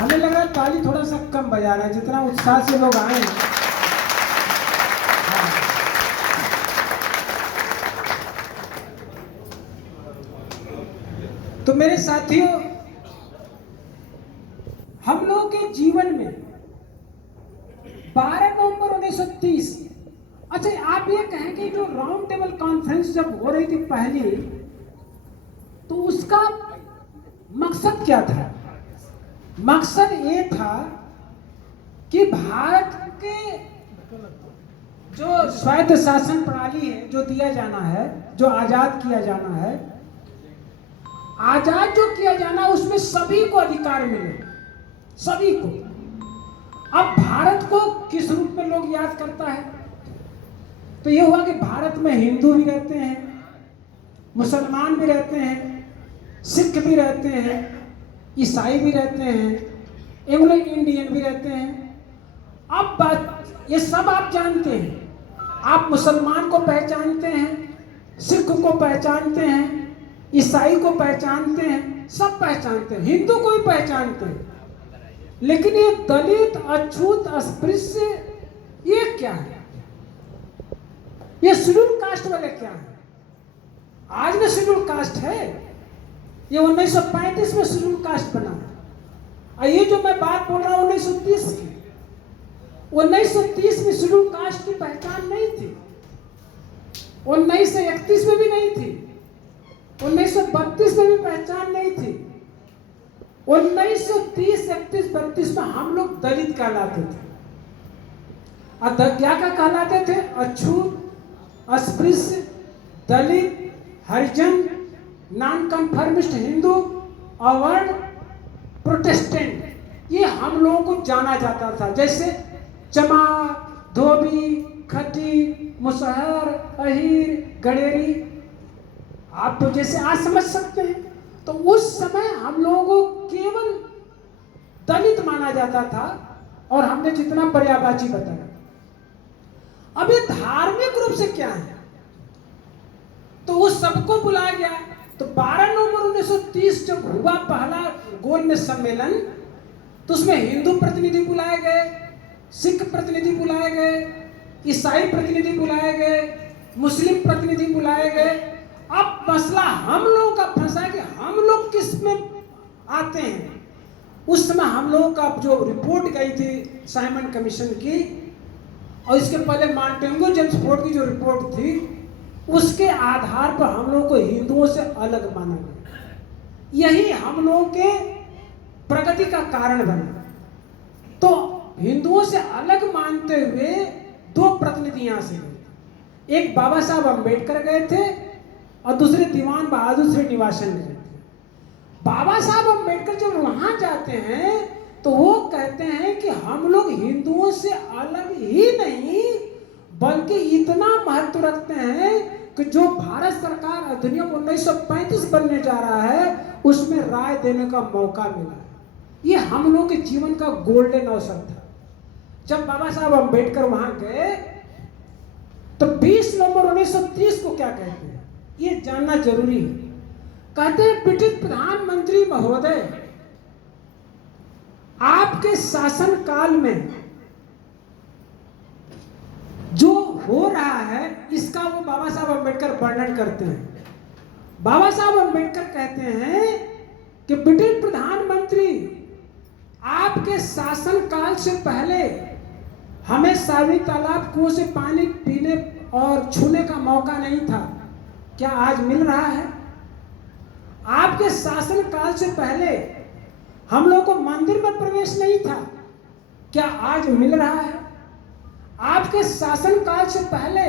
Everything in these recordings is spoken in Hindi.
हमें लग रहा है ताली थोड़ा सा कम बजा रहा है, जितना उत्साह से लोग आए हैं। तो मेरे साथियों, हम लोगों के जीवन में 12 नवंबर 1930, अच्छा आप ये कहें कि जो राउंड टेबल कॉन्फ्रेंस जब हो रही थी पहली, तो उसका मकसद क्या था? मकसद ये था कि भारत के जो स्वायत्त शासन प्रणाली है, जो दिया जाना है, जो आजाद किया जाना है, आजाद जो किया जाना, उसमें सभी को अधिकार मिले, सभी को। अब भारत को किस रूप में लोग याद करता है? तो ये हुआ कि भारत में हिंदू भी रहते हैं, मुसलमान भी रहते हैं, सिख भी रहते हैं, ईसाई भी रहते हैं, एंग्लो इंडियन भी रहते हैं। अब बात ये सब आप जानते हैं, आप मुसलमान को पहचानते हैं, सिख को पहचानते हैं, ईसाई को पहचानते हैं, सब पहचानते हैं, हिंदू को भी पहचानते हैं। लेकिन ये दलित, अछूत, अस्पृश्य, ये क्या है? ये शेड्यूल कास्ट वाले क्या है? आज में शेड्यूल कास्ट है, ये 1935 में शेड्यूल कास्ट बना। और ये जो मैं बात बोल रहा हूं 1930 की, 1930 में शेड्यूल कास्ट की पहचान नहीं थी, 1931 में भी नहीं थी, 1932 में भी पहचान नहीं थी। 1930, 31, 32 में हम लोग दलित कहलाते थे। और क्या कहलाते थे? अछूत, अस्पृश्य, दलित, हरिजन, नॉन कन्फर्मिस्ट हिंदू, अवर्ण, प्रोटेस्टेंट, ये हम लोगों को जाना जाता था। जैसे चमार, धोबी, खट्टी, मुसहर, अहीर, गडेरी, आप तो जैसे आज समझ सकते हैं। तो उस समय हम लोगों को केवल दलित माना जाता था, और हमने जितना पर्यायवाची बताया। अब ये धार्मिक रूप से क्या है, तो उस सबको बुलाया गया। तो 12 नवंबर 1930 जब हुआ पहला गोल में सम्मेलन, तो उसमें हिंदू प्रतिनिधि बुलाए गए, सिख प्रतिनिधि बुलाए गए, ईसाई प्रतिनिधि बुलाए गए, मुस्लिम प्रतिनिधि बुलाए गए। अब मसला हम लोगों का फंसा है कि हम लोग किस में आते हैं। उस समय हम लोगों का जो रिपोर्ट गई थी साइमन कमीशन की, और इसके पहले मॉन्टेगो जेम्स फोर्ड की जो रिपोर्ट थी, उसके आधार पर हम लोगों को हिंदुओं से अलग माना गया। यही हम लोगों के प्रगति का कारण बना। तो हिंदुओं से अलग मानते हुए दो प्रतिनिधि यहां से गए, एक बाबा साहब अम्बेडकर गए थे और दूसरे दीवान बहादुर श्रीनिवासन गए थे। बाबा साहब अम्बेडकर जब वहां जाते हैं तो वो कहते हैं कि हम लोग हिंदुओं से अलग ही नहीं, बल्कि इतना महत्व रखते हैं कि जो भारत सरकार अधिनियम 1935 बनने जा रहा है, उसमें राय देने का मौका मिला है। ये हम लोग के जीवन का गोल्डन अवसर था। जब बाबा साहब अम्बेडकर वहां गए, तो 20 नवंबर 1930 को क्या कहते हैं, ये जानना जरूरी है। कहते हैं, ब्रिटिश प्रधानमंत्री महोदय, आपके शासन काल में जो हो रहा है, इसका वो बाबा साहब अम्बेडकर वर्णन करते हैं। बाबा साहब अम्बेडकर कहते हैं कि ब्रिटिश प्रधानमंत्री, आपके शासन काल से पहले हमें सार्वजनिक तालाब, कुओं से पानी पीने और छूने का मौका नहीं था, क्या आज मिल रहा है? आपके शासन काल से पहले हम लोग को मंदिर में प्रवेश नहीं था, क्या आज मिल रहा है? आपके शासन काल से पहले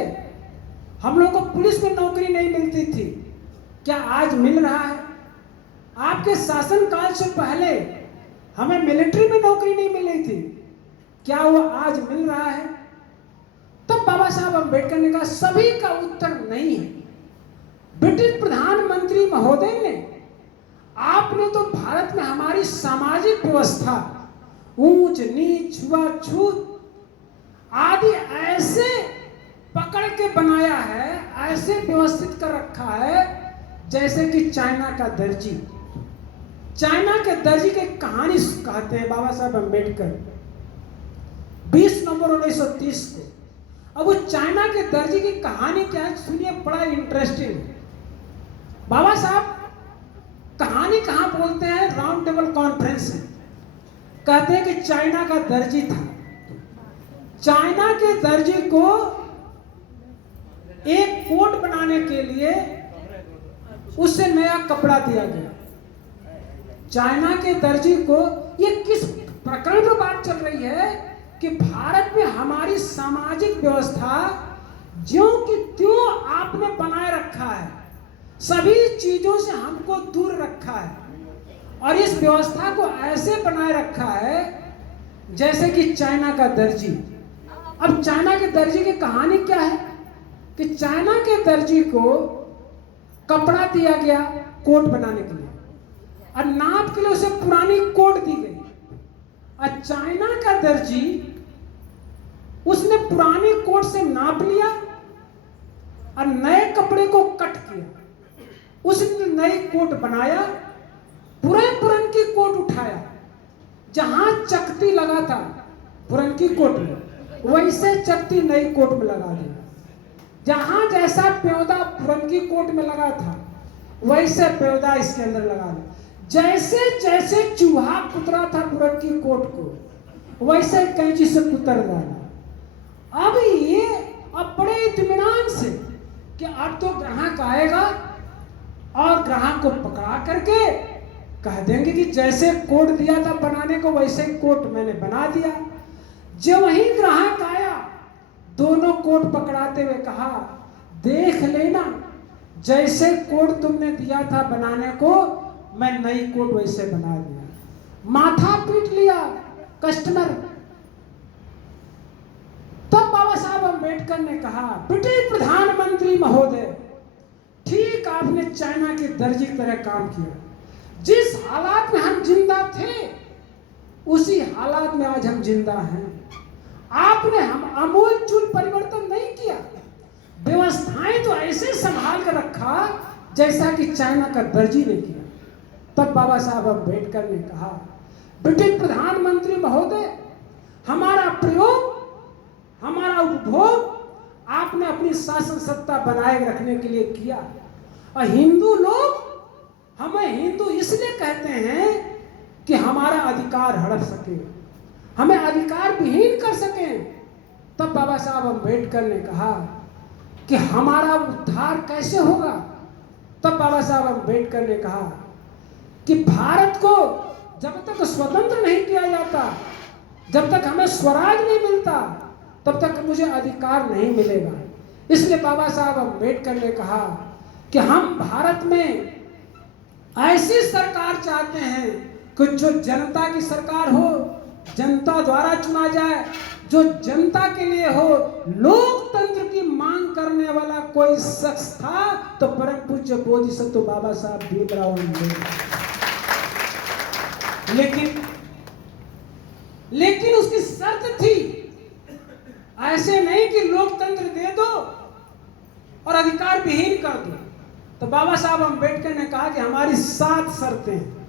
हम लोग को पुलिस में नौकरी नहीं मिलती थी, क्या आज मिल रहा है? आपके शासन काल से पहले हमें मिलिट्री में नौकरी नहीं मिल रही थी, क्या वो आज मिल रहा है? तब बाबा साहब अम्बेडकर ने कहा, सभी का उत्तर नहीं है। ब्रिटिश प्रधानमंत्री महोदय ने, आपने तो भारत में हमारी सामाजिक व्यवस्था, ऊंच नीच, छूआछूत आदि ऐसे पकड़ के बनाया है, ऐसे व्यवस्थित कर रखा है जैसे कि चाइना का दर्जी। चाइना के दर्जी की कहानी कहते हैं बाबा साहब अम्बेडकर 20 नवंबर 1930 को। अब वो चाइना के दर्जी की कहानी क्या है सुनिए, बड़ा इंटरेस्टिंग है। बाबा साहब कहानी कहाँ बोलते हैं, राउंड टेबल कॉन्फ्रेंस में कहते हैं कि चाइना का दर्जी था, चाइना के दर्जी को एक कोट बनाने के लिए उससे नया कपड़ा दिया गया। चाइना के दर्जी को, ये किस प्रकरण में बात चल रही है कि भारत में हमारी सामाजिक व्यवस्था ज्यों की त्यों आपने बनाए रखा है, सभी चीजों से हमको दूर रखा है और इस व्यवस्था को ऐसे बनाए रखा है जैसे कि चाइना का दर्जी। अब चाइना के दर्जी की कहानी क्या है कि चाइना के दर्जी को कपड़ा दिया गया कोट बनाने के लिए और नाप के लिए उसे पुरानी कोट दी गई और चाइना का दर्जी उसने पुरानी कोट से नाप लिया और नए कपड़े को कट किया, उसने नई कोट बनाया, पुरान की कोट उठाया, जहां चकती लगा था पुरान की कोट में वैसे चकती नई कोट में लगा दिया, जहां जैसा प्योदा पुरान की कोट में लगा था वैसे प्योदा इसके अंदर लगा दिया, जैसे जैसे चूहा कुतरा था पुरान की कोट को वैसे कैंची से कुतर डाला। अब ये अब बड़े इत्मीनान से कि अब तो ग्राहक आएगा और ग्राहक को पकड़ा करके कह देंगे कि जैसे कोट दिया था बनाने को वैसे कोट मैंने बना दिया। जब वही ग्राहक आया दोनों कोट पकड़ाते हुए कहा, देख लेना जैसे कोट तुमने दिया था बनाने को मैं नई कोट वैसे बना दिया। माथा पीट लिया कस्टमर। तब बाबा साहब अम्बेडकर ने कहा, ब्रिटिश प्रधानमंत्री महोदय, ठीक आपने चाइना के दर्जी की तरह काम किया। जिस हालात में हम जिंदा थे उसी हालात में आज हम जिंदा हैं। आपने हम अमूल चूल परिवर्तन नहीं किया, व्यवस्थाएं तो ऐसे संभाल कर रखा जैसा कि चाइना का दर्जी ने किया। तब बाबा साहब अम्बेडकर ने कहा, ब्रिटिश प्रधानमंत्री महोदय, हमारा प्रयोग हमारा उपभोग आपने अपनी शासन सत्ता बनाए रखने के लिए किया और हिंदू लोग हमें हिंदू इसलिए कहते हैं कि हमारा अधिकार हड़प सके, हमें अधिकार विहीन कर सके। तब बाबा साहब अम्बेडकर ने कहा कि हमारा उद्धार कैसे होगा। तब बाबा साहब अम्बेडकर ने कहा कि भारत को जब तक स्वतंत्र नहीं किया जाता, जब तक हमें स्वराज नहीं मिलता, तब तक मुझे अधिकार नहीं मिलेगा। इसलिए बाबा साहब अम्बेडकर ने कहा कि हम भारत में ऐसी सरकार चाहते हैं कि जो जनता की सरकार हो, जनता द्वारा चुना जाए, जो जनता के लिए हो। लोकतंत्र की मांग करने वाला कोई शख्स था तो परम पूज्य बोधिसत्व बाबा साहब भीमराव अम्बेडकर। लेकिन उसकी शर्त थी, ऐसे नहीं कि लोकतंत्र दे दो और अधिकार विहीन कर दो। तो बाबा साहब अम्बेडकर ने कहा कि हमारी 7 शर्तें हैं।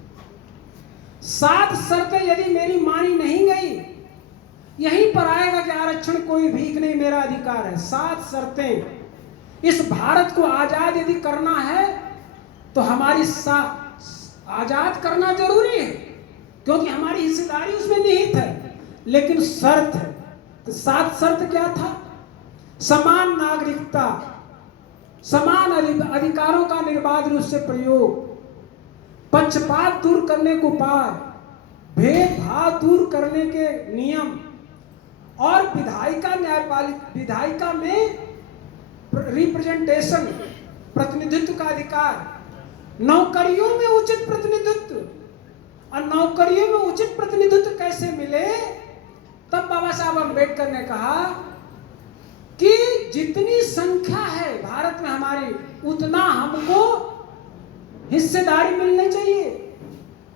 7 शर्तें यदि मेरी मानी नहीं गई, यहीं पर आएगा कि आरक्षण कोई भीख नहीं, मेरा अधिकार है। 7 शर्तें। इस भारत को आजाद यदि करना है तो हमारी आजाद करना जरूरी है क्योंकि हमारी हिस्सेदारी उसमें निहित है, लेकिन शर्त है। तो 7 शर्त क्या था? समान नागरिकता, समान अधिकारों का निर्बाध रूप से प्रयोग, पक्षपात दूर करने को उपाय, भेदभाव दूर करने के नियम और विधायिका में रिप्रेजेंटेशन, प्रतिनिधित्व का अधिकार, नौकरियों में उचित प्रतिनिधित्व। और नौकरियों में उचित प्रतिनिधित्व कैसे मिले? तब बाबा साहब अम्बेडकर ने कहा कि जितनी संख्या है भारत में हमारी, उतना हमको हिस्सेदारी मिलनी चाहिए।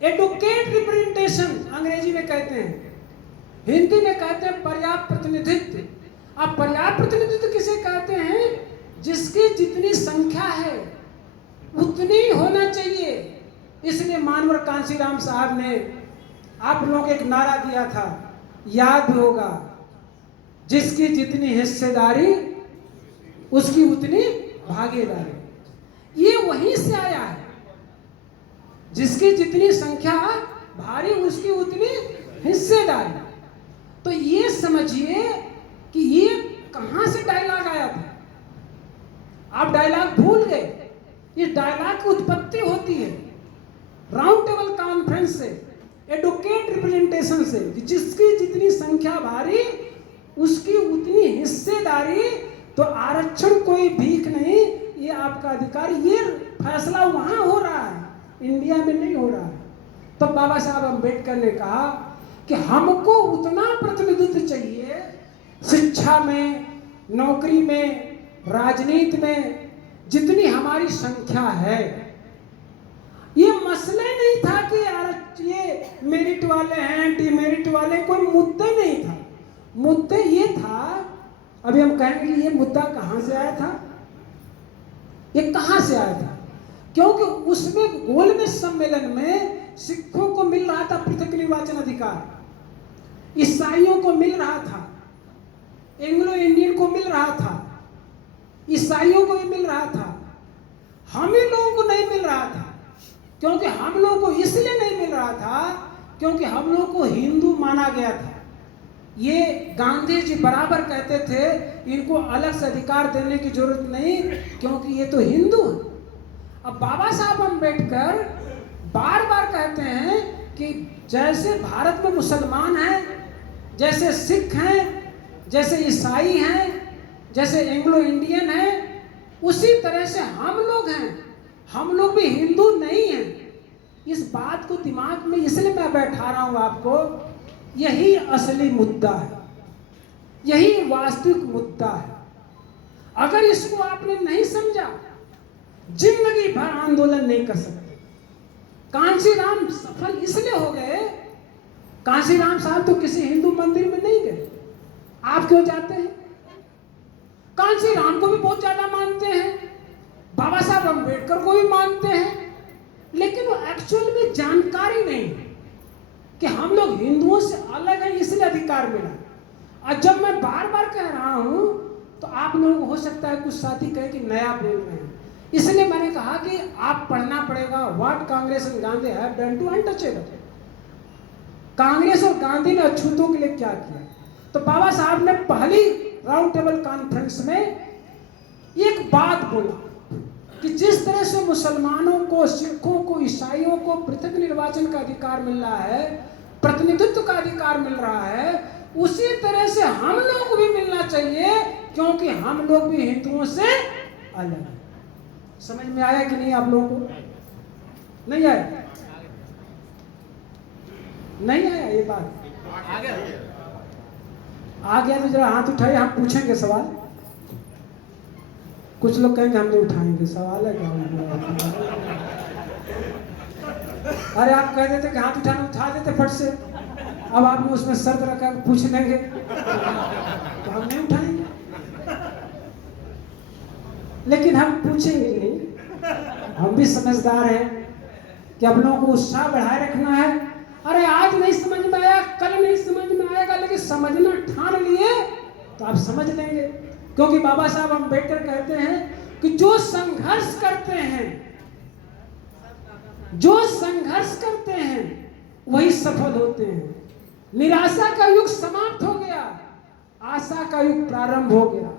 एडुकेट रिप्रेजेंटेशन अंग्रेजी में कहते हैं, हिंदी में कहते हैं पर्याप्त प्रतिनिधित्व। अब पर्याप्त प्रतिनिधित्व किसे कहते हैं? जिसकी जितनी संख्या है उतनी होना चाहिए। इसलिए मानवर कांशीराम साहब ने आप लोगों को एक नारा दिया था, याद होगा, जिसकी जितनी हिस्सेदारी उसकी उतनी भागीदारी। ये वहीं से आया है, जिसकी जितनी संख्या भारी उसकी उतनी हिस्सेदारी। तो ये समझिए कि ये कहां से डायलॉग आया था। आप डायलॉग भूल गए। इस डायलॉग की उत्पत्ति होती है राउंड टेबल कॉन्फ्रेंस से, एडवोकेट रिप्रेजेंटेशन से, कि जिसकी जितनी संख्या भारी उसकी उतनी हिस्सेदारी। तो आरक्षण कोई भीख नहीं, ये आपका अधिकार। ये फैसला वहां हो रहा है, इंडिया में नहीं हो रहा है। तो बाबा साहब अम्बेडकर ने कहा कि हमको उतना प्रतिनिधित्व चाहिए शिक्षा में, नौकरी में, राजनीति में, जितनी हमारी संख्या है। ये मसले नहीं था कि ये मेरिट वाले हैं, डिमेरिट वाले, कोई मुद्दा नहीं था। मुद्दे ये था, अभी हम कहेंगे कि ये मुद्दा कहां से आया था। ये कहां से आया था? क्योंकि उसमें गोलमेज सम्मेलन में सिखों को मिल रहा था पृथक निर्वाचन अधिकार, ईसाइयों को मिल रहा था, एंग्लो इंडियन को मिल रहा था, ईसाइयों को भी मिल रहा था, हम ही लोगों को नहीं मिल रहा था। क्योंकि हम लोगों को इसलिए नहीं मिल रहा था क्योंकि हम लोगों को हिंदू माना गया था। ये गांधी जी बराबर कहते थे इनको अलग से अधिकार देने की जरूरत नहीं, क्योंकि ये तो हिंदू है। अब बाबा साहब अम्बेडकर बार बार कहते हैं कि जैसे भारत में मुसलमान हैं, जैसे सिख हैं, जैसे ईसाई हैं, जैसे एंग्लो इंडियन हैं, उसी तरह से हम लोग हैं। हम लोग भी हिंदू नहीं हैं। इस बात को दिमाग में इसलिए मैं बैठा रहा हूं आपको। यही असली मुद्दा है, यही वास्तविक मुद्दा है। अगर इसको आपने नहीं समझा, जिंदगी भर आंदोलन नहीं कर सकते। कांशीराम सफल इसलिए हो गए, कांशीराम साहब तो किसी हिंदू मंदिर में नहीं गए। आप क्यों जाते हैं? कांशीराम को भी बहुत ज्यादा मानते हैं, बाबा साहब अम्बेडकर को भी मानते हैं, लेकिन वो एक्चुअल में जानकारी नहीं है कि हम लोग हिंदुओं से अलग हैं, इसलिए अधिकार मिला। और जब मैं बार बार कह रहा हूं तो आप लोगों को हो सकता है कुछ साथी कहे कि नया बोल रहे हैं, इसलिए मैंने कहा कि आप पढ़ना पड़ेगा what Congress and Gandhi have done to untouchable. Congress और गांधी ने अछूतों के लिए क्या किया। तो बाबा साहब ने पहली राउंड टेबल कॉन्फ्रेंस में एक बात बोला कि जिस तरह से मुसलमानों को, सिखों को, ईसाइयों को पृथक निर्वाचन का अधिकार मिल रहा है, प्रतिनिधित्व का अधिकार मिल रहा है, उसी तरह से हम लोग को भी मिलना चाहिए, क्योंकि हम लोग भी हिंदुओं से अलग हैं। समझ में आया कि नहीं आप लोगों को? नहीं आया? नहीं आया ये बात? आ गया तो जरा हाथ उठाइए, हम पूछेंगे सवाल। कुछ लोग कहेंगे हम नहीं उठाएंगे, सवाल है क्या? अरे आप कह देते कि हाथ उठाने, उठा देते फट से। अब आपने उसमें शर्त रखा पूछ लेंगे तो हम नहीं उठाएंगे, लेकिन हम पूछेंगे नहीं। हम भी समझदार हैं कि अपनों को उत्साह बढ़ाए रखना है। अरे आज नहीं समझ में आया, कल नहीं समझ में आएगा, लेकिन समझना ठान लिए तो आप समझ लेंगे। क्योंकि बाबा साहब अम्बेडकर कहते हैं कि जो संघर्ष करते हैं, जो संघर्ष करते हैं वही सफल होते हैं। निराशा का युग समाप्त हो गया, आशा का युग प्रारंभ हो गया।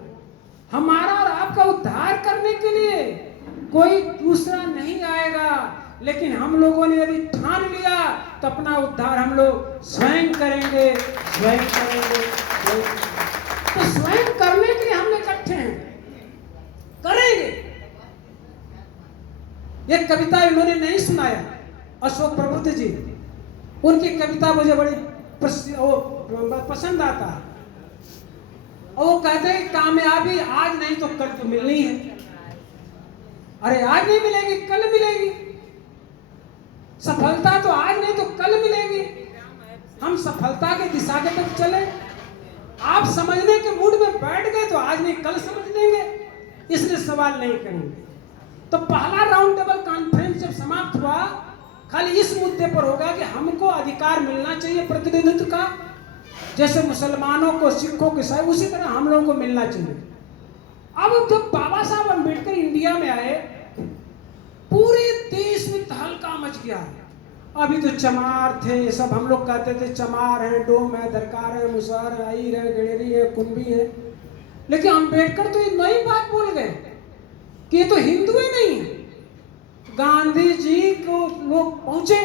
हमारा और आपका उद्धार करने के लिए कोई दूसरा नहीं आएगा, लेकिन हम लोगों ने यदि ठान लिया तो अपना उद्धार हम लोग स्वयं करेंगे, स्वयं करेंगे, तो स्वयं करने के लिए हम इकट्ठे हैं, करेंगे। एक कविता इन्होंने नहीं सुनाया, अशोक प्रबुद्ध जी, उनकी कविता मुझे बड़ी पसंद आता है। और वो कहते हैं कामयाबी आज नहीं तो कल तो मिलनी है। अरे आज नहीं मिलेगी, कल मिलेगी। सफलता तो आज नहीं तो कल मिलेगी। हम सफलता के दिशा के तरफ चले। आप समझने के मूड में बैठ गए तो आज नहीं कल समझ लेंगे, इसलिए सवाल नहीं करेंगे। तो पहला राउंड टेबल कॉन्फ्रेंस जब समाप्त हुआ खाली इस मुद्दे पर होगा कि हमको अधिकार मिलना चाहिए प्रतिनिधित्व का, जैसे मुसलमानों को, सिखों को, ईसाई, उसी तरह हम लोगों को मिलना चाहिए। अब जब बाबा साहब अम्बेडकर इंडिया में आए, पूरे देश में तहलका मच गया। अभी तो चमार थे, ये सब हम लोग कहते थे चमार है, डोम है, दरकार है, मुसहर है, आईर है, गडेरी है, कुंभी है। लेकिन अम्बेडकर तो ये नई बात बोल गए कि ये तो हिंदू ही नहीं है। गांधी जी को लोग पहुंचे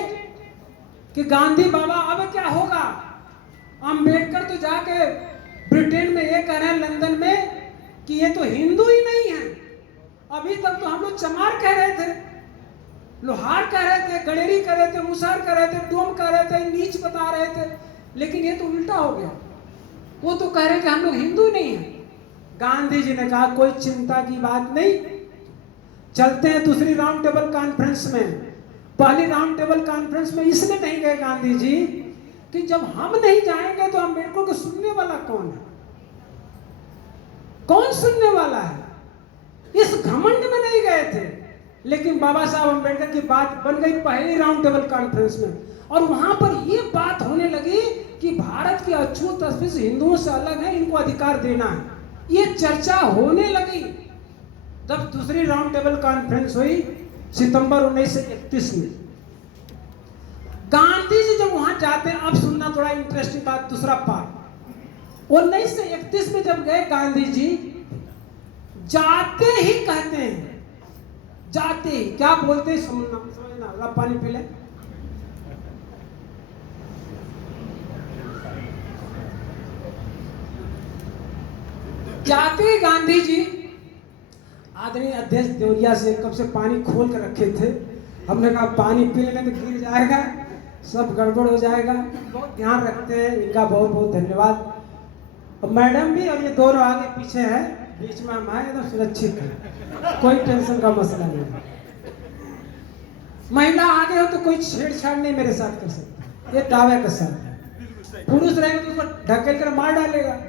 कि गांधी बाबा अब क्या होगा। अम्बेडकर तो जाके ब्रिटेन में ये कह रहे हैं, लंदन में, कि ये तो हिंदू ही नहीं है। अभी तक तो हम लोग चमार कह रहे थे, लोहार कह रहे थे, गडेरी कह रहे थे, मुसहर कह रहे थे, डोम कह रहे थे, नीच बता रहे थे। लेकिन ये तो उल्टा हो गया, वो तो कह रहे कि हम लोग हिंदू नहीं है। गांधी जी ने कहा कोई चिंता की बात नहीं, चलते हैं दूसरी राउंड टेबल कॉन्फ्रेंस में। पहली राउंड टेबल कॉन्फ्रेंस में इसलिए नहीं गए गांधी जी कि जब हम नहीं जाएंगे तो अम्बेडकर को सुनने वाला कौन है, कौन सुनने वाला है। इस घमंड में नहीं गए थे। लेकिन बाबा साहब अम्बेडकर की बात बन गई पहली राउंड टेबल कॉन्फ्रेंस में, और वहां पर यह बात होने लगी कि भारत की अछूत अस्पृश्य हिंदुओं से अलग है, इनको अधिकार देना है। ये चर्चा होने लगी जब दूसरी राउंड टेबल कॉन्फ्रेंस हुई सितंबर 1931 में। गांधी जी जब वहां जाते हैं, अब सुनना थोड़ा इंटरेस्टिंग बात, दूसरा पार्ट। 1931 में जब गए गांधी जी, जाते ही कहते हैं, जाते ही क्या बोलते हैं समझना, पानी पी ले। जाते ही गांधी जी आदरणीय अध्यक्ष देवरिया से कब से पानी खोल कर रखे थे। हमने कहा पानी पी लेंगे तो गिर जाएगा, सब गड़बड़ हो जाएगा। बहुत ध्यान रखते हैं, इनका बहुत बहुत धन्यवाद। और मैडम भी, और ये दोनों आगे पीछे है, बीच में हम आए एकदम सुरक्षित है, कोई टेंशन का मसला नहीं। महिला आगे हो तो कोई छेड़छाड़ नहीं मेरे साथ कर सकता, ये दावे का साथ है। पुरुष रहेगा तो उसको ढकेल कर मार डालेगा।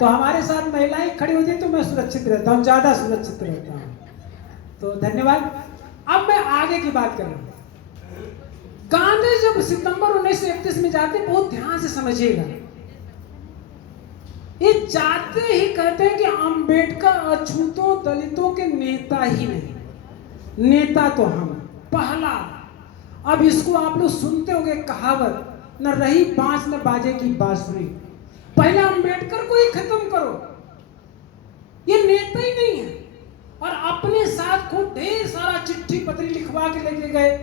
तो हमारे साथ महिलाएं खड़ी होती है तो मैं सुरक्षित रहता हूँ, ज्यादा सुरक्षित रहता हूँ। तो धन्यवाद। अब मैं आगे की बात कर रहा हूँ। गांधी जब सितंबर 1931 में जाते, बहुत ध्यान से समझिएगा, ये जाते ही कहते हैं कि अंबेडकर अछूतों दलितों के नेता ही नहीं, नेता तो हम पहला। अब इसको आप लोग सुनते होंगे कहावत, न रही बांस न बाजे की बांसुरी। पहले अंबेडकर को ही खत्म करो, ये नेता ही नहीं है। और अपने साथ खुद ढेर सारा चिट्ठी पत्री लिखवा के लेके गए,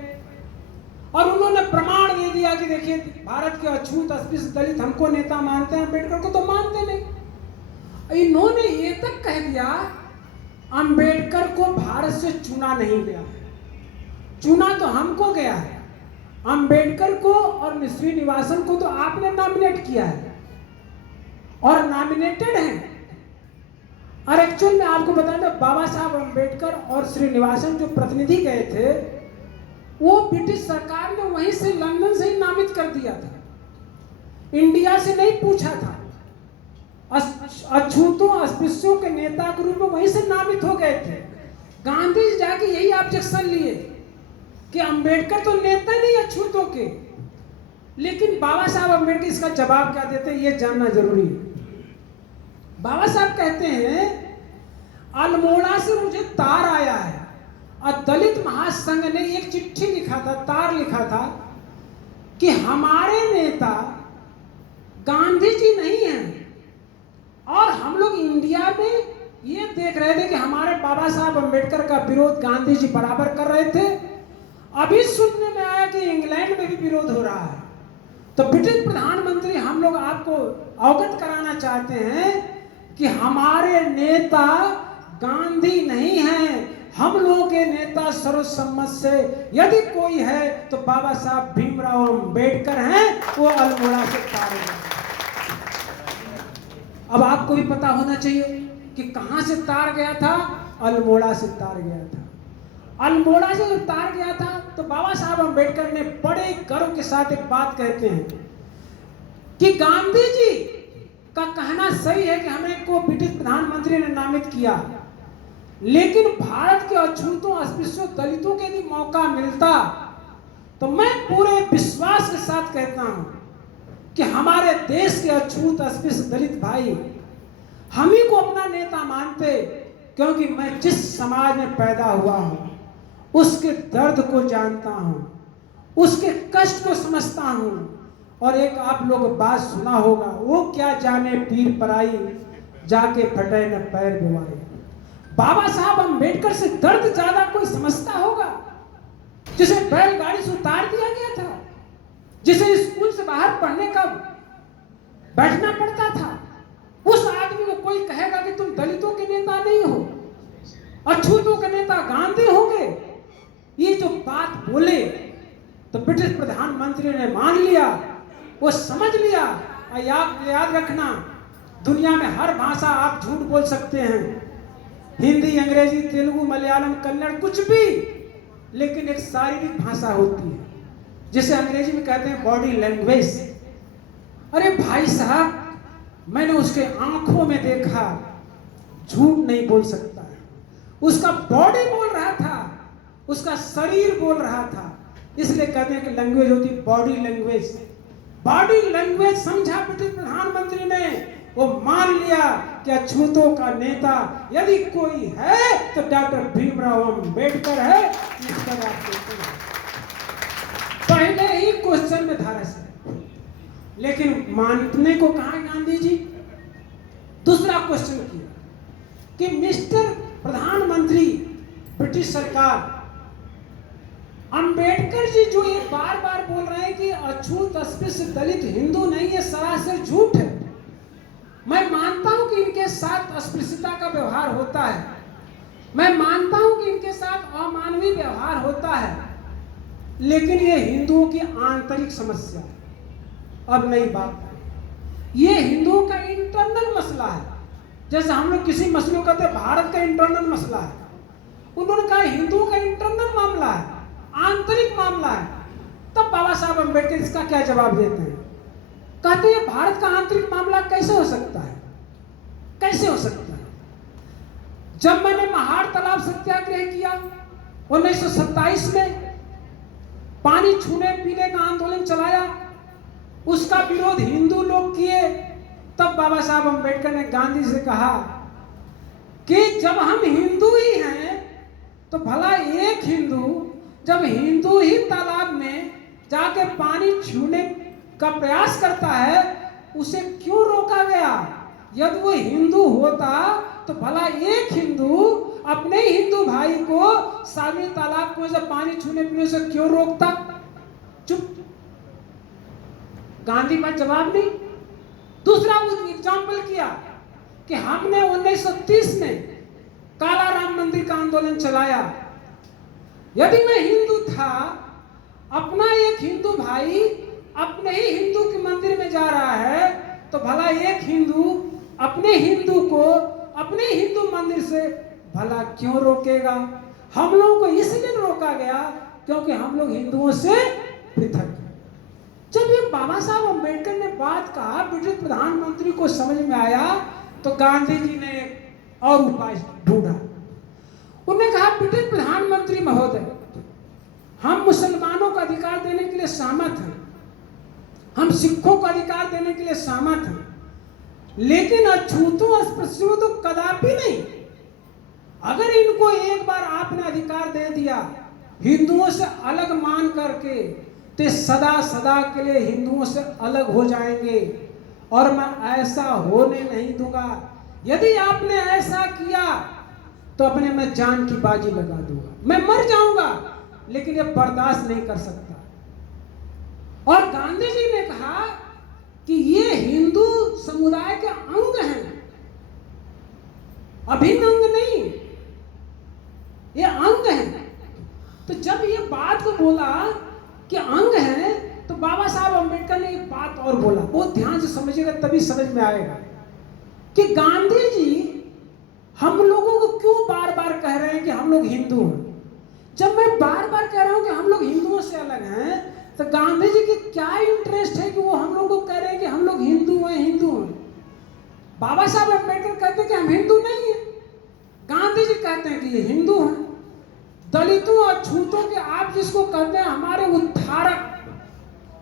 और उन्होंने प्रमाण दे दिया कि देखिए भारत के अछूत अस्पृश्य दलित हमको नेता मानते हैं, अंबेडकर को तो मानते नहीं। इन्होंने ये तक कह दिया अंबेडकर को भारत से चुना नहीं गया, चुना तो हमको गया है। अंबेडकर को और श्रीनिवासन को तो आपने नॉमिनेट किया है और नॉमिनेटेड हैं। और एक्चुअल में आपको बताना, बाबा साहब अंबेडकर और श्रीनिवासन जो प्रतिनिधि गए थे, वो ब्रिटिश सरकार ने वहीं से लंदन से ही नामित कर दिया था, इंडिया से नहीं पूछा था। अछूतों अस्पृश्यों के नेता के रूप में वहीं से नामित हो गए थे। गांधी जी जाके यही ऑब्जेक्शन लिए कि अंबेडकर तो नेता नहीं अछूतों के। लेकिन बाबा साहब अंबेडकर इसका जवाब क्या देते हैं, ये जानना जरूरी है। बाबा साहब कहते हैं, अल्मोड़ा से मुझे तार आया है, और दलित महासंघ ने एक चिट्ठी लिखा था, तार लिखा था कि हमारे नेता गांधी जी नहीं हैं, और हम लोग इंडिया में ये देख रहे थे कि हमारे बाबा साहब अंबेडकर का विरोध गांधी जी बराबर कर रहे थे। अभी सुनने में आया कि इंग्लैंड में भी विरोध हो रहा है। तो ब्रिटिश प्रधानमंत्री, हम लोग आपको अवगत कराना चाहते हैं कि हमारे नेता गांधी नहीं हैं, हम लोगों के नेता सर्वसम्मत से यदि कोई है तो बाबा साहब भीमराव अंबेडकर हैं, वो अल्मोड़ा से तार गए। अब आपको भी पता होना चाहिए कि कहां से तार गया था, अल्मोड़ा से तार गया था। अल्मोड़ा से जब तार गया था तो बाबा साहब अंबेडकर ने बड़े गर्व के साथ एक बात कहते हैं कि गांधी जी का कहना सही है कि हमें को ब्रिटिश प्रधानमंत्री ने नामित किया, लेकिन भारत के अछूतों अस्पृश्यों दलितों के यदि मौका मिलता तो मैं पूरे विश्वास के साथ कहता हूं कि हमारे देश के अछूत अस्पृश्य दलित भाई हम ही को अपना नेता मानते, क्योंकि मैं जिस समाज में पैदा हुआ हूं उसके दर्द को जानता हूं, उसके कष्ट को समझता हूं। और एक आप लोग बात सुना होगा, वो क्या जाने पीर पराई जाके फटे न पैर बिवाए। बाबा साहब अम्बेडकर से दर्द ज्यादा कोई समझता होगा, जिसे बैलगाड़ी से उतार दिया गया था, जिसे स्कूल से बाहर पढ़ने का बैठना पड़ता था, उस आदमी को कोई कहेगा कि तुम दलितों के नेता नहीं हो, अछूतों के नेता गांधी होंगे। ये जो बात बोले तो ब्रिटिश प्रधानमंत्री ने मान लिया, वो समझ लिया। याद रखना, दुनिया में हर भाषा आप झूठ बोल सकते हैं, हिंदी, अंग्रेजी, तेलुगु, मलयालम, कन्नड़, कुछ भी, लेकिन एक शारीरिक भाषा होती है जिसे अंग्रेजी में कहते हैं बॉडी लैंग्वेज। अरे भाई साहब, मैंने उसके आंखों में देखा, झूठ नहीं बोल सकता है। उसका बॉडी बोल रहा था, उसका शरीर बोल रहा था, इसलिए कहते हैं कि लैंग्वेज होती बॉडी लैंग्वेज। बॉडी लैंग्वेज समझा ब्रिटिश प्रधानमंत्री ने, वो मान लिया कि अछूतों का नेता यदि कोई है तो डॉक्टर भीमराव अंबेडकर है। इस पर आप देखते हैं पहले ही क्वेश्चन में धारा से, लेकिन मानने को कहा गांधी जी। दूसरा क्वेश्चन किया कि मिस्टर प्रधानमंत्री, ब्रिटिश सरकार, अंबेडकर जी जो ये बार बार बोल रहे हैं कि अछूत अस्पृश्य दलित हिंदू नहीं है, सरासर झूठ है। मैं मानता हूं कि इनके साथ अस्पृश्यता का व्यवहार होता है, मैं मानता हूं कि इनके साथ अमानवीय व्यवहार होता है, लेकिन ये हिंदुओं की आंतरिक समस्या है। अब नई बात है, ये हिंदुओं का इंटरनल मसला है। जैसे हम लोग किसी मसले को कहते हैं भारत का इंटरनल मसला है, उन्होंने कहा हिंदुओं का इंटरनल मामला है, आंतरिक मामला है। तब बाबा साहब अम्बेडकर इसका क्या जवाब देते हैं? कहते हैं भारत का आंतरिक मामला कैसे हो सकता है? कैसे हो सकता है? जब मैंने महाड़ तालाब सत्याग्रह किया 1927 में, पानी छूने पीने का आंदोलन चलाया, उसका विरोध हिंदू लोग किए, तब बाबा साहब अम्बेडकर ने गांधी से कहा कि जब हम हिंदू ही हैं तो भला एक हिंदू जब हिंदू ही तालाब में जाके पानी छूने का प्रयास करता है, उसे क्यों रोका गया? यदि वो हिंदू होता तो भला एक हिंदू अपने हिंदू भाई को सामने तालाब को जब पानी छूने पीने से क्यों रोकता? चुप। गांधी का जवाब नहीं। दूसरा एग्जाम्पल किया कि हमने 1930 में काला राम मंदिर का आंदोलन चलाया। यदि मैं हिंदू था, अपना एक हिंदू भाई अपने ही हिंदू के मंदिर में जा रहा है, तो भला एक हिंदू अपने हिंदू को अपने हिंदू मंदिर से भला क्यों रोकेगा? हम लोगों को इसलिए रोका गया क्योंकि हम लोग हिंदुओं से पृथक हैं। जब ये बाबा साहब अम्बेडकर ने बात कहा, ब्रिटिश प्रधानमंत्री को समझ में आया, तो गांधी जी ने और उपाय ढूंढा। उन्होंने कहा, ब्रिटिश प्रधानमंत्री महोदय, हम मुसलमानों को अधिकार देने के लिए सहमत हैं, हम सिखों को अधिकार देने के लिए सहमत हैं, लेकिन अछूतों अस्पृश्यों तो कदापि नहीं। अगर इनको एक बार आपने अधिकार दे दिया हिंदुओं से अलग मान करके, तो सदा सदा के लिए हिंदुओं से अलग हो जाएंगे, और मैं ऐसा होने नहीं दूंगा। यदि आपने ऐसा किया तो अपने मैं जान की बाजी लगा दूंगा, मैं मर जाऊंगा, लेकिन ये बर्दाश्त नहीं कर सकता। और गांधी जी ने कहा कि ये हिंदू समुदाय के अंग हैं, अभिन्न अंग नहीं, ये अंग हैं। तो जब ये बात को बोला कि अंग है, तो बाबा साहब अम्बेडकर ने एक बात और बोला, बहुत ध्यान से समझिएगा तभी समझ में आएगा कि गांधी जी हम लोगों को क्यों बार बार कह रहे हैं कि हम लोग हिंदू हैं। जब मैं बार बार कह रहा हूं कि हम लोग हिंदुओं से अलग हैं, तो गांधी जी की क्या इंटरेस्ट है कि वो हम लोगों को कह रहे हैं कि हम लोग हिंदू हैं, हिंदू हैं। बाबा साहब अम्बेडकर कहते हैं कि हम हिंदू नहीं हैं, गांधी जी कहते हैं कि ये हिंदू हैं। दलितों और छूतों के आप जिसको कहते हैं हमारे उद्धारक,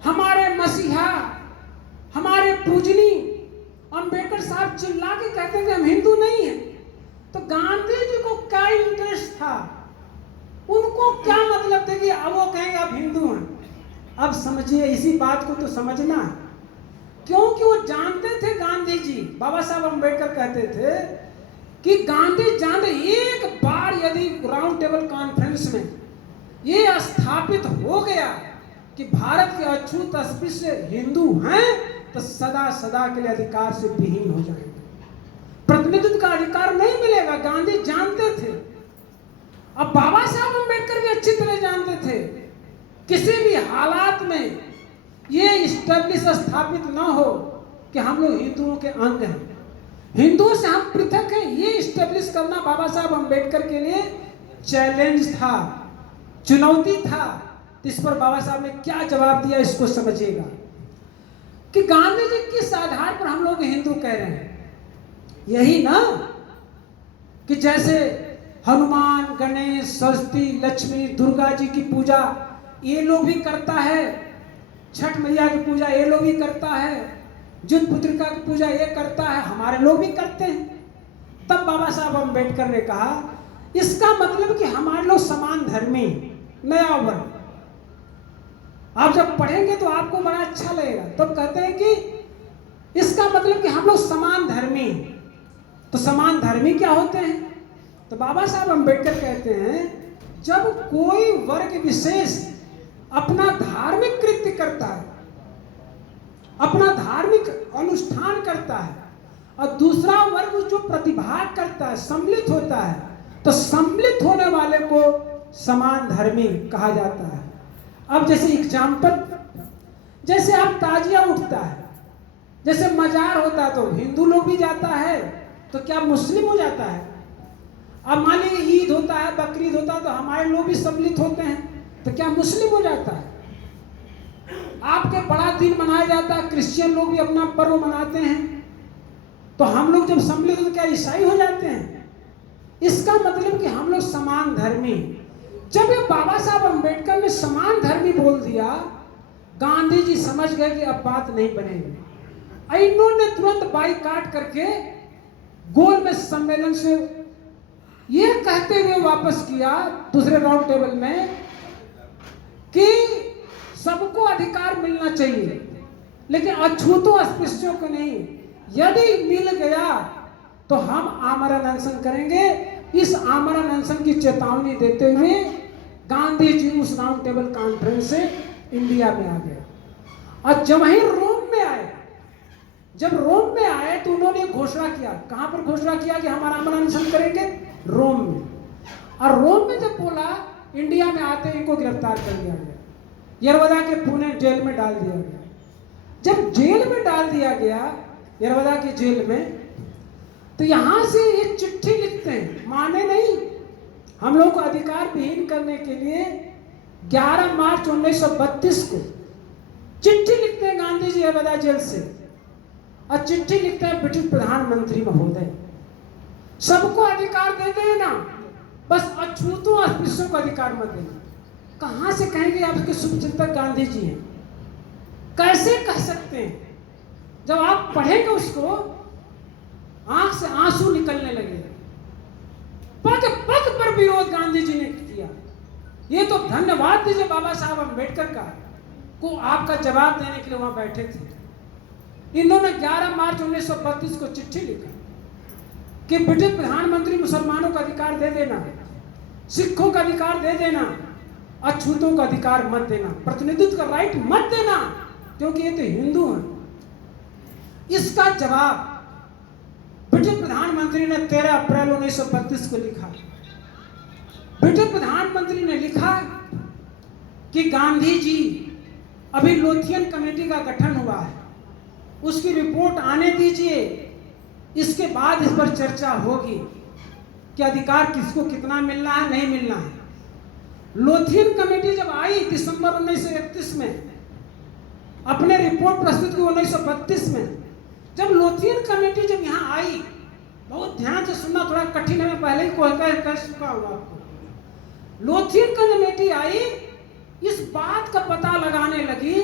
हमारे मसीहा, हमारे पूजनी, अंबेडकर साहब चिल्ला के कहते हैं कि हम हिंदू नहीं हैं। तो गांधी जी को क्या इंटरेस्ट था, उनको क्या मतलब थे कि अब वो कहेंगे आप हिंदू हैं। अब समझिए, इसी बात को तो समझना है, क्योंकि वो जानते थे, गांधी जी, बाबा साहब अंबेडकर कहते थे कि गांधी जानते, एक बार यदि राउंड टेबल कॉन्फ्रेंस में ये स्थापित हो गया कि भारत के अछूत अस्पृश्य हिंदू हैं, तो सदा सदा के लिए अधिकार से विहीन हो जाएंगे, प्रतिनिधित्व का अधिकार नहीं मिलेगा। गांधी जानते थे। अब बाबा साहब अंबेडकर भी अच्छी तरह जानते थे किसी भी हालात में ये स्टैब्लिश स्थापित ना हो कि हम लोग हिंदुओं के अंग हैं, हिंदुओं से हम पृथक हैं, ये स्टैब्लिश करना बाबा साहब अंबेडकर के लिए चैलेंज था, चुनौती था। इस पर बाबा साहब ने क्या जवाब दिया, इसको समझिएगा कि गांधी जी किस आधार पर हम लोग हिंदू कह रहे हैं। यही ना कि जैसे हनुमान, गणेश, सरस्वती, लक्ष्मी, दुर्गा जी की पूजा ये लोग भी करता है, छठ मैया की पूजा ये लोग भी करता है, जुट पुत्रिका की पूजा ये करता है, हमारे लोग भी करते हैं। तब बाबा साहब अंबेडकर ने कहा इसका मतलब कि हमारे लोग समान धर्मी, नया वर्ग। आप जब पढ़ेंगे तो आपको बड़ा अच्छा लगेगा। तो कहते हैं कि इसका मतलब कि हम लोग समान धर्मी। तो समान धर्मी क्या होते हैं? तो बाबा साहब अंबेडकर कहते हैं जब कोई वर्ग विशेष अपना धार्मिक कृत्य करता है, अपना धार्मिक अनुष्ठान करता है, और दूसरा वर्ग जो प्रतिभाग करता है, सम्मिलित होता है, तो सम्मिलित होने वाले को समान धर्मी कहा जाता है। अब जैसे एग्जाम्पल, जैसे आप ताजिया उठता है, जैसे मजार होता है तो हिंदू लोग भी जाता है, तो क्या मुस्लिम हो जाता है? अब मान लीजिए ईद होता है, बकरीद होता है, तो हमारे लोग भी सम्मिलित होते हैं, तो क्या मुस्लिम हो जाता है? आपके बड़ा दिन मनाया जाता है, क्रिश्चियन लोग भी अपना पर्व मनाते हैं, तो हम लोग जब सम्मिलित होते क्या ईसाई हो जाते हैं? इसका मतलब कि हम लोग समान धर्मी। जब ये बाबा साहब अंबेडकर ने समान धर्मी बोल दिया, गांधी जी समझ गए कि अब बात नहीं बनेगी। इन्होंने तुरंत बाइकाट करके गोल में सम्मेलन से ये कहते हुए वापस किया दूसरे राउंड टेबल में कि सबको अधिकार मिलना चाहिए, लेकिन अछूतों अस्पृश्यों को नहीं। यदि मिल गया तो हम आमरण अनशन करेंगे। इस आमरण अनशन की चेतावनी देते हुए गांधी जी उस राउंड टेबल कॉन्फ्रेंस से इंडिया में आ गए। और जब वहीं रोम में आए, जब रोम में आए तो उन्होंने घोषणा किया। कहां पर घोषणा किया कि हम आमरण अनशन करेंगे? रोम में। और रोम में जब बोला, इंडिया में आते इनको गिरफ्तार कर लिया गया, यरवदा के पुणे जेल में डाल दिया गया। जब जेल में डाल दिया गया, यरवदा की जेल में, तो यहां से एक चिट्ठी लिखते हैं, माने नहीं, हम लोग को अधिकार विहीन करने के लिए 11 मार्च 1932 को चिट्ठी लिखते हैं गांधी जी यरवदा जेल से। और चिट्ठी लिखते हैं ब्रिटिश प्रधानमंत्री महोदय, सबको अधिकार दे देना, बस अछूतों अस्पृश्यों को अधिकार मत देना। कहां से कहेंगे आपके शुभचिंतक गांधी जी हैं? कैसे कह सकते हैं? जब आप पढ़ेंगे उसको, आंख से आंसू निकलने लगेगा। पग पग पर विरोध गांधी जी ने किया। ये तो धन्यवाद दीजिए बाबा साहब अंबेडकर का, को आपका जवाब देने के लिए वहां बैठे थे। इन्होंने 11 मार्च 1932 को चिट्ठी लिखा कि ब्रिटिश प्रधानमंत्री मुसलमानों का अधिकार दे देना, सिखों का अधिकार दे देना, अछूतों का अधिकार मत देना, प्रतिनिधित्व का राइट मत देना, क्योंकि ये तो हिंदू हैं। इसका जवाब ब्रिटिश प्रधानमंत्री ने 13 अप्रैल 1932 को लिखा। ब्रिटिश प्रधानमंत्री ने लिखा कि गांधी जी, अभी लोथियन कमेटी का गठन हुआ है, उसकी रिपोर्ट आने दीजिए, इसके बाद इस पर चर्चा होगी कि अधिकार किसको कितना मिलना है, नहीं मिलना है। लोथियन कमेटी जब आई दिसंबर 1931 में, अपने रिपोर्ट प्रस्तुत की 1932 में, जब लोथियन कमेटी जब यहाँ आई, बहुत ध्यान से सुनना, थोड़ा कठिन है, मैं पहले ही कह चुका हूँ आपको। लोथियन कमेटी आई, इस बात का पता लगाने लगी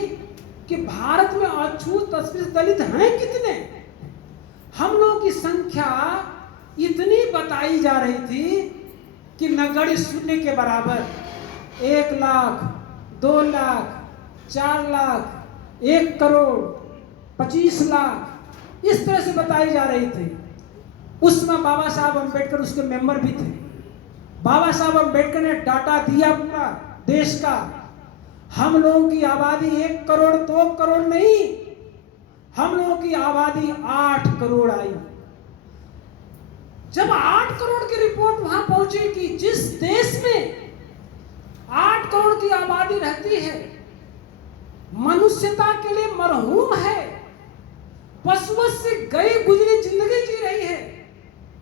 कि भारत में अछूत अस्पृश्य दलित हैं कितने। हम लोगों की संख्या इतनी बताई जा रही थी कि नगण्य, शून्य के बराबर। 1 लाख, 2 लाख, 4 लाख, 1 करोड़, 25 लाख, इस तरह से बताई जा रही थी। उसमें बाबा साहब अम्बेडकर उसके मेंबर भी थे। बाबा साहब अम्बेडकर ने डाटा दिया पूरा देश का। हम लोगों की आबादी 1 करोड़ 2 करोड़ नहीं, हम लोगों की आबादी 8 करोड़ आई। जब 8 करोड़ की रिपोर्ट वहां पहुंची कि जिस देश में 8 करोड़ की आबादी रहती है, मनुष्यता के लिए मरहूम है, पशुओं से गई गुजरी जिंदगी जी रही है,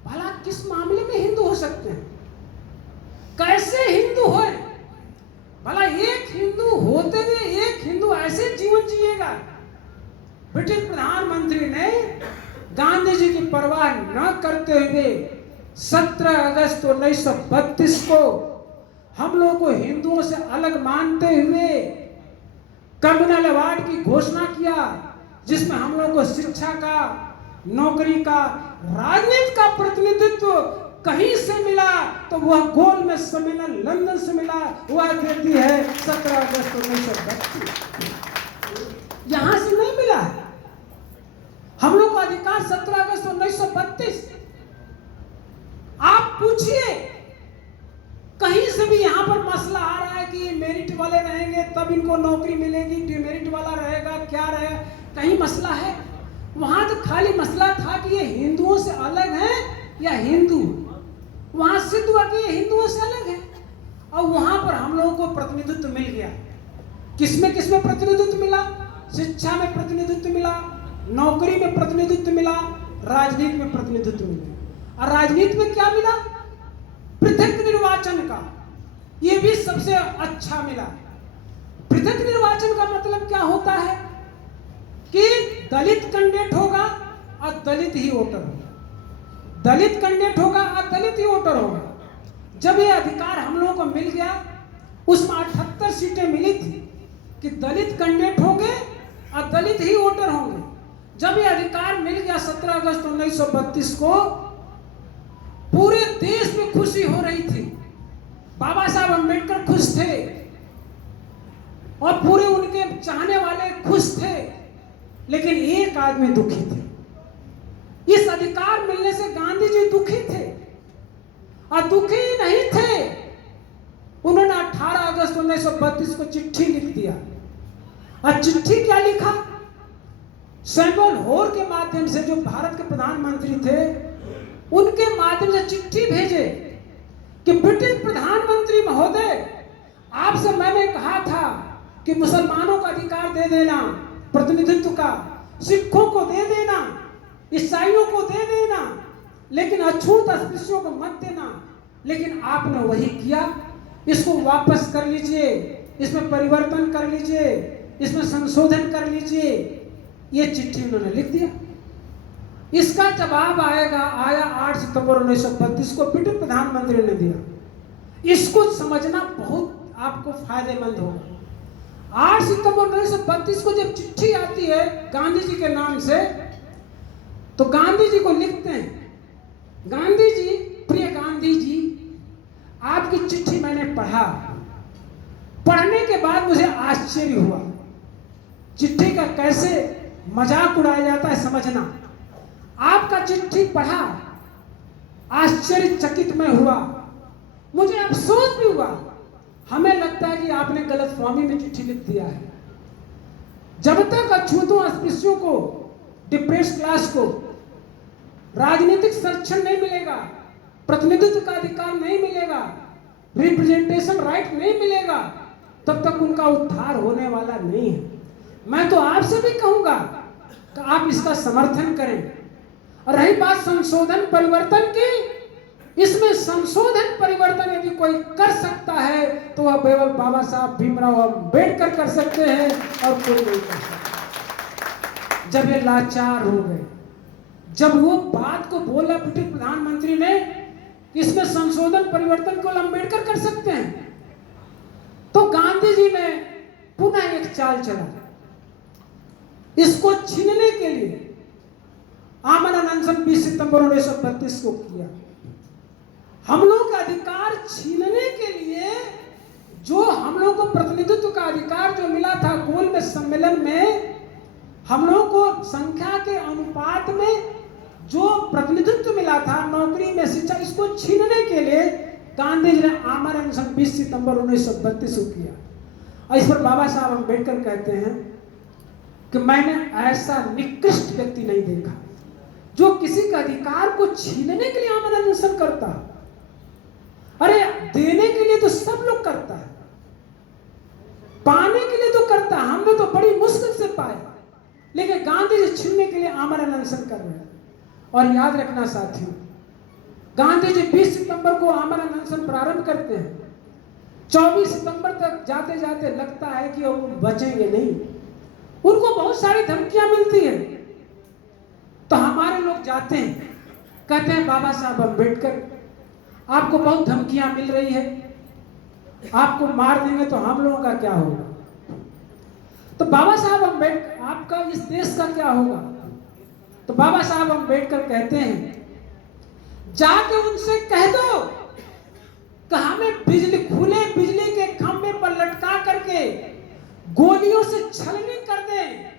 भला किस मामले में हिंदू हो सकते हैं? कैसे हिंदू हो? भला एक हिंदू होते हुए एक हिंदू ऐसे जीवन जिएगा? ब्रिटिश प्रधानमंत्री ने गांधी जी की परवाह न करते हुए 17 अगस्त 1932 को हम लोगों को हिंदुओं से अलग मानते हुए कम्युनल अवार्ड की घोषणा किया, जिसमें हम लोगों को शिक्षा का, नौकरी का, राजनीति का प्रतिनिधित्व कहीं से मिला तो वह गोल में सम्मेलन लंदन से मिला। वह देती है 17 अगस्त 1932। यहां से नहीं मिला है हम लोग को अधिकार। 17 अगस्त 1932 आप पूछिए, कहीं से भी यहां पर मसला आ रहा है कि मेरिट वाले रहेंगे तब इनको नौकरी मिलेगी, डिमेरिट वाला रहेगा, क्या रहेगा, कहीं मसला है? वहां तो खाली मसला था कि ये हिंदुओं से अलग है या हिंदू। वहां सिद्ध हुआ कि ये हिंदुओं से अलग है, और वहां पर हम लोगों को प्रतिनिधित्व मिल गया। किसमें किसमें प्रतिनिधित्व मिला? शिक्षा में प्रतिनिधित्व मिला, नौकरी में प्रतिनिधित्व मिला, राजनीति में प्रतिनिधित्व मिला। और राजनीति में क्या मिला? पृथक निर्वाचन का, यह भी सबसे अच्छा मिला। पृथक निर्वाचन का मतलब क्या होता है कि दलित कैंडिडेट होगा और दलित ही वोटर होगा, दलित कैंडिडेट होगा और दलित ही वोटर होगा। जब ये अधिकार हम लोगों को मिल गया, उसमें 78 सीटें मिली थी कि दलित कैंडिडेट होंगे और दलित ही वोटर होंगे। जब ये अधिकार मिल गया 17 अगस्त 1932 को, पूरे देश में खुशी हो रही थी। बाबा साहब अम्बेडकर खुश थे और पूरे उनके चाहने वाले खुश थे, लेकिन एक आदमी दुखी थे। इस अधिकार मिलने से गांधी जी दुखी थे, और दुखी नहीं थे, उन्होंने 18 अगस्त 1932 को चिट्ठी लिख दिया। और चिट्ठी क्या लिखा? सैमुअल होर के माध्यम से, जो भारत के प्रधानमंत्री थे, उनके माध्यम से चिट्ठी भेजे कि ब्रिटिश प्रधानमंत्री महोदय, आपसे मैंने कहा था कि मुसलमानों को अधिकार दे देना प्रतिनिधित्व का, सिखों को दे देना, ईसाइयों को दे देना, लेकिन अछूत अस्पृश्यों को मत देना। लेकिन आपने वही किया। इसको वापस कर लीजिए, इसमें परिवर्तन कर लीजिए, इसमें संशोधन कर लीजिए। ये चिट्ठी उन्होंने लिख दिया। इसका जवाब आया 8 सितंबर 1932 को ब्रिटिश प्रधानमंत्री ने दिया। इसको समझना बहुत आपको फायदेमंद होगा। 8 सितंबर 1932 को जब चिट्ठी आती है गांधी जी के नाम से, तो गांधी जी को लिखते हैं, गांधी जी, प्रिय गांधी जी, आपकी चिट्ठी मैंने पढ़ा। पढ़ने के बाद मुझे आश्चर्य हुआ। चिट्ठी का कैसे मजाक उड़ाया जाता है समझना। आपका चिट्ठी पढ़ा, आश्चर्यचकित मैं हुआ, मुझे अफसोस भी हुआ। हमें लगता है कि आपने गलतफहमी में चिट्ठी लिख दिया है। जब तक अछूतों अस्पृश्यों को, डिप्रेस्ड क्लास को राजनीतिक संरक्षण नहीं मिलेगा, प्रतिनिधित्व का अधिकार नहीं मिलेगा, रिप्रेजेंटेशन राइट नहीं मिलेगा, तब तक उनका उद्धार होने वाला नहीं है। मैं तो आपसे भी कहूंगा कि आप इसका समर्थन करें। और रही बात संशोधन परिवर्तन की, इसमें संशोधन परिवर्तन यदि कोई कर सकता है तो वह केवल बाबा साहब भीमराव अम्बेडकर कर सकते हैं, और कोई नहीं कर सकता। जब ये लाचार हो गए, जब वो बात को बोला ब्रिटिश प्रधानमंत्री ने, इसमें संशोधन परिवर्तन केवल अम्बेडकर कर सकते हैं, तो गांधी जी ने पुनः एक चाल चला, इसको छीनने के लिए आमरण अनशन 20 सितंबर 1932 को किया। हम लोग का अधिकार छीनने के लिए, जो हम लोग को प्रतिनिधित्व का अधिकार जो मिला था गोल में सम्मेलन में, हम लोग को संख्या के अनुपात में जो प्रतिनिधित्व मिला था नौकरी में, शिक्षा, इसको छीनने के लिए गांधी जी ने आमरण अनशन 20 सितंबर 1932 को किया। और इस पर बाबा साहब अम्बेडकर कहते हैं कि मैंने ऐसा निकृष्ट व्यक्ति नहीं देखा जो किसी का अधिकार को छीनने के लिए आमरण अनशन करता। अरे देने के लिए तो सब लोग करता है, पाने के लिए तो करता है, हमने तो बड़ी मुश्किल से पाए, लेकिन गांधी जी छीनने के लिए आमरण अनशन कर रहे हैं। और याद रखना साथियों, गांधी जी 20 सितंबर को आमरण अनशन प्रारंभ करते हैं, 24 सितंबर तक जाते जाते लगता है कि वो बचेंगे नहीं, उनको बहुत सारी धमकियां मिलती हैं। तो हमारे लोग जाते हैं, कहते हैं बाबा साहब अम्बेडकर आपको बहुत धमकियां मिल रही है, आपको मार देंगे तो हम लोगों का क्या होगा? तो बाबा साहब अम्बेडकर आपका इस देश का क्या होगा? तो बाबा साहब अम्बेडकर कहते हैं जाके उनसे कह दो कि हमें बिजली, खुले बिजली के खंभे पर लटका करके गोलियों से छलनी कर दें,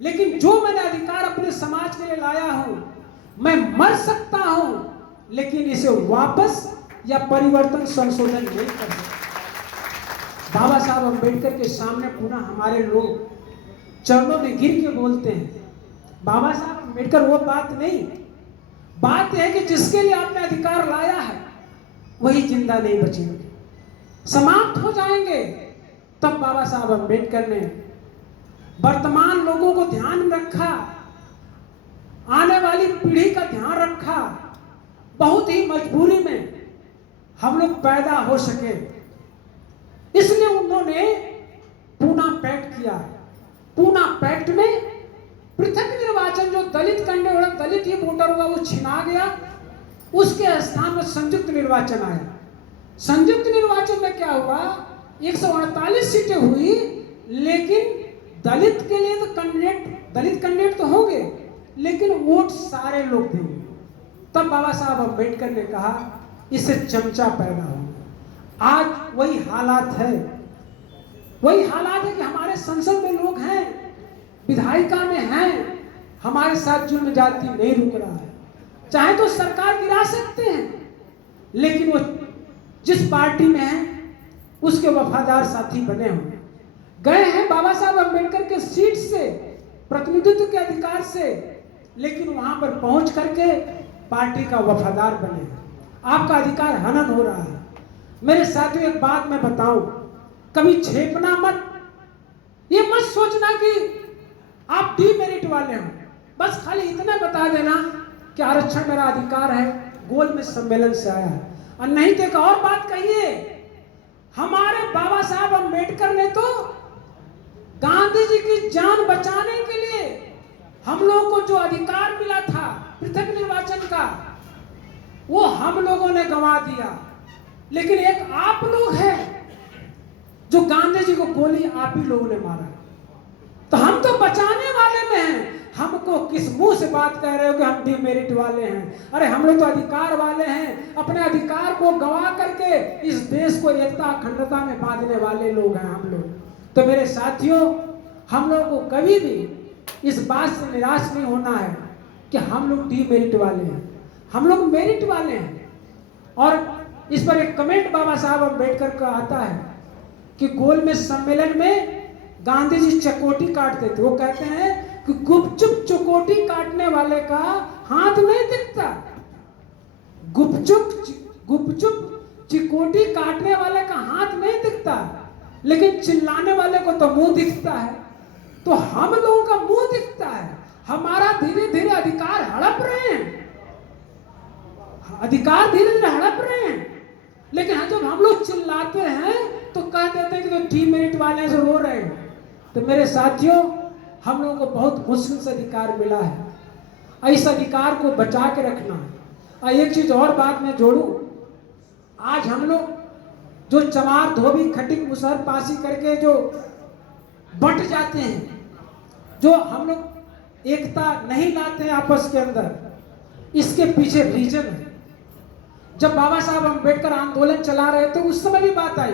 लेकिन जो मैंने अधिकार अपने समाज के लिए लाया हूं, मैं मर सकता हूं, लेकिन इसे वापस या परिवर्तन संशोधन नहीं कर सकता। बाबा साहब अम्बेडकर के सामने पुनः हमारे लोग चरणों में गिर के बोलते हैं, बाबा साहब अम्बेडकर वो बात नहीं, बात यह है कि जिसके लिए आपने अधिकार लाया है वही जिंदा नहीं बचेंगे, समाप्त हो जाएंगे। तब बाबा साहब अम्बेडकर ने वर्तमान लोगों को ध्यान में रखा, आने वाली पीढ़ी का ध्यान रखा, बहुत ही मजबूरी में हम लोग पैदा हो सके, इसलिए उन्होंने पूना पैक्ट किया। पूना पैक्ट में पृथक निर्वाचन, जो दलित कैंडिडेट, दलित ही वोटर होगा वो छिना गया, उसके स्थान में संयुक्त निर्वाचन आया। संयुक्त निर्वाचन में क्या हुआ, 148 सीटें हुई, लेकिन दलित के लिए तो दलित कैंडिडेट तो होंगे, लेकिन वोट सारे लोग देंगे। तब बाबा साहब अम्बेडकर ने कहा इससे चमचा पैदा होगा। आज वही हालात है, वही हालात है कि हमारे संसद में लोग हैं, विधायिका में हैं, हमारे साथ जुल्म जाति नहीं रुक रहा है। चाहे तो सरकार गिरा सकते हैं, लेकिन वो जिस पार्टी में है उसके वफादार साथी बने हुए गए हैं बाबा साहब अम्बेडकर के सीट से, प्रतिनिधित्व के अधिकार से, लेकिन वहां पर पहुंच करके पार्टी का वफादार बने हैं। आपका अधिकार हनन हो रहा है। मेरे साथियों, एक बात मैं बताऊं, कभी छेपना मत, ये मत सोचना कि आप डीमेरिट वाले हो, बस खाली इतना बता देना कि आरक्षण मेरा अधिकार है, गोल में सम्मेलन से आया है। और नहीं तो एक और बात कहिए, हमारे बाबा साहब अम्बेडकर ने तो गांधी जी की जान बचाने के लिए हम लोगों को जो अधिकार मिला था पृथक निर्वाचन का, वो हम लोगों ने गंवा दिया। लेकिन एक आप लोग हैं जो गांधी जी को गोली आप ही लोगों ने मारा, तो हम तो बचाने वाले में हैं। हमको किस मुंह से बात कह रहे हो कि हम डिमेरिट वाले हैं? अरे हम लोग तो अधिकार वाले हैं, अपने अधिकार को गंवा करके इस देश को एकता अखंडता में बांधने वाले लोग हैं हम लोग। तो मेरे साथियों, हम लोगों को कभी भी इस बात से निराश नहीं होना है कि हम लोग डिमेरिट वाले हैं, हम लोग मेरिट वाले हैं। और इस पर एक कमेंट बाबा साहब अम्बेडकर का आता है कि गोल में सम्मेलन में गांधी जी चकोटी काटते थे। वो कहते हैं कि गुपचुप चकोटी काटने वाले का हाथ नहीं दिखता, गुपचुप चिकोटी काटने वाले का हाथ नहीं दिखता, लेकिन चिल्लाने वाले को तो मुंह दिखता है। तो हम लोगों का मुंह दिखता है, हमारा धीरे धीरे अधिकार हड़प रहे हैं, अधिकार धीरे धीरे हड़प रहे हैं। लेकिन जब हम लोग चिल्लाते हैं तो कह देते हैं कि तो डीमेरिट वाले से रो रहे हैं। तो मेरे साथियों, हम लोगों को बहुत मुश्किल से अधिकार मिला है, इस अधिकार को बचा के रखना है। और एक चीज और बात मैं जोड़ूं, आज हम लोग जो चमार धोबी खटिक मुसहर पासी करके जो बंट जाते हैं, जो हम लोग एकता नहीं लाते हैं आपस के अंदर, इसके पीछे रीजन है। जब बाबा साहब अम्बेडकर आंदोलन चला रहे थे उस समय भी बात आई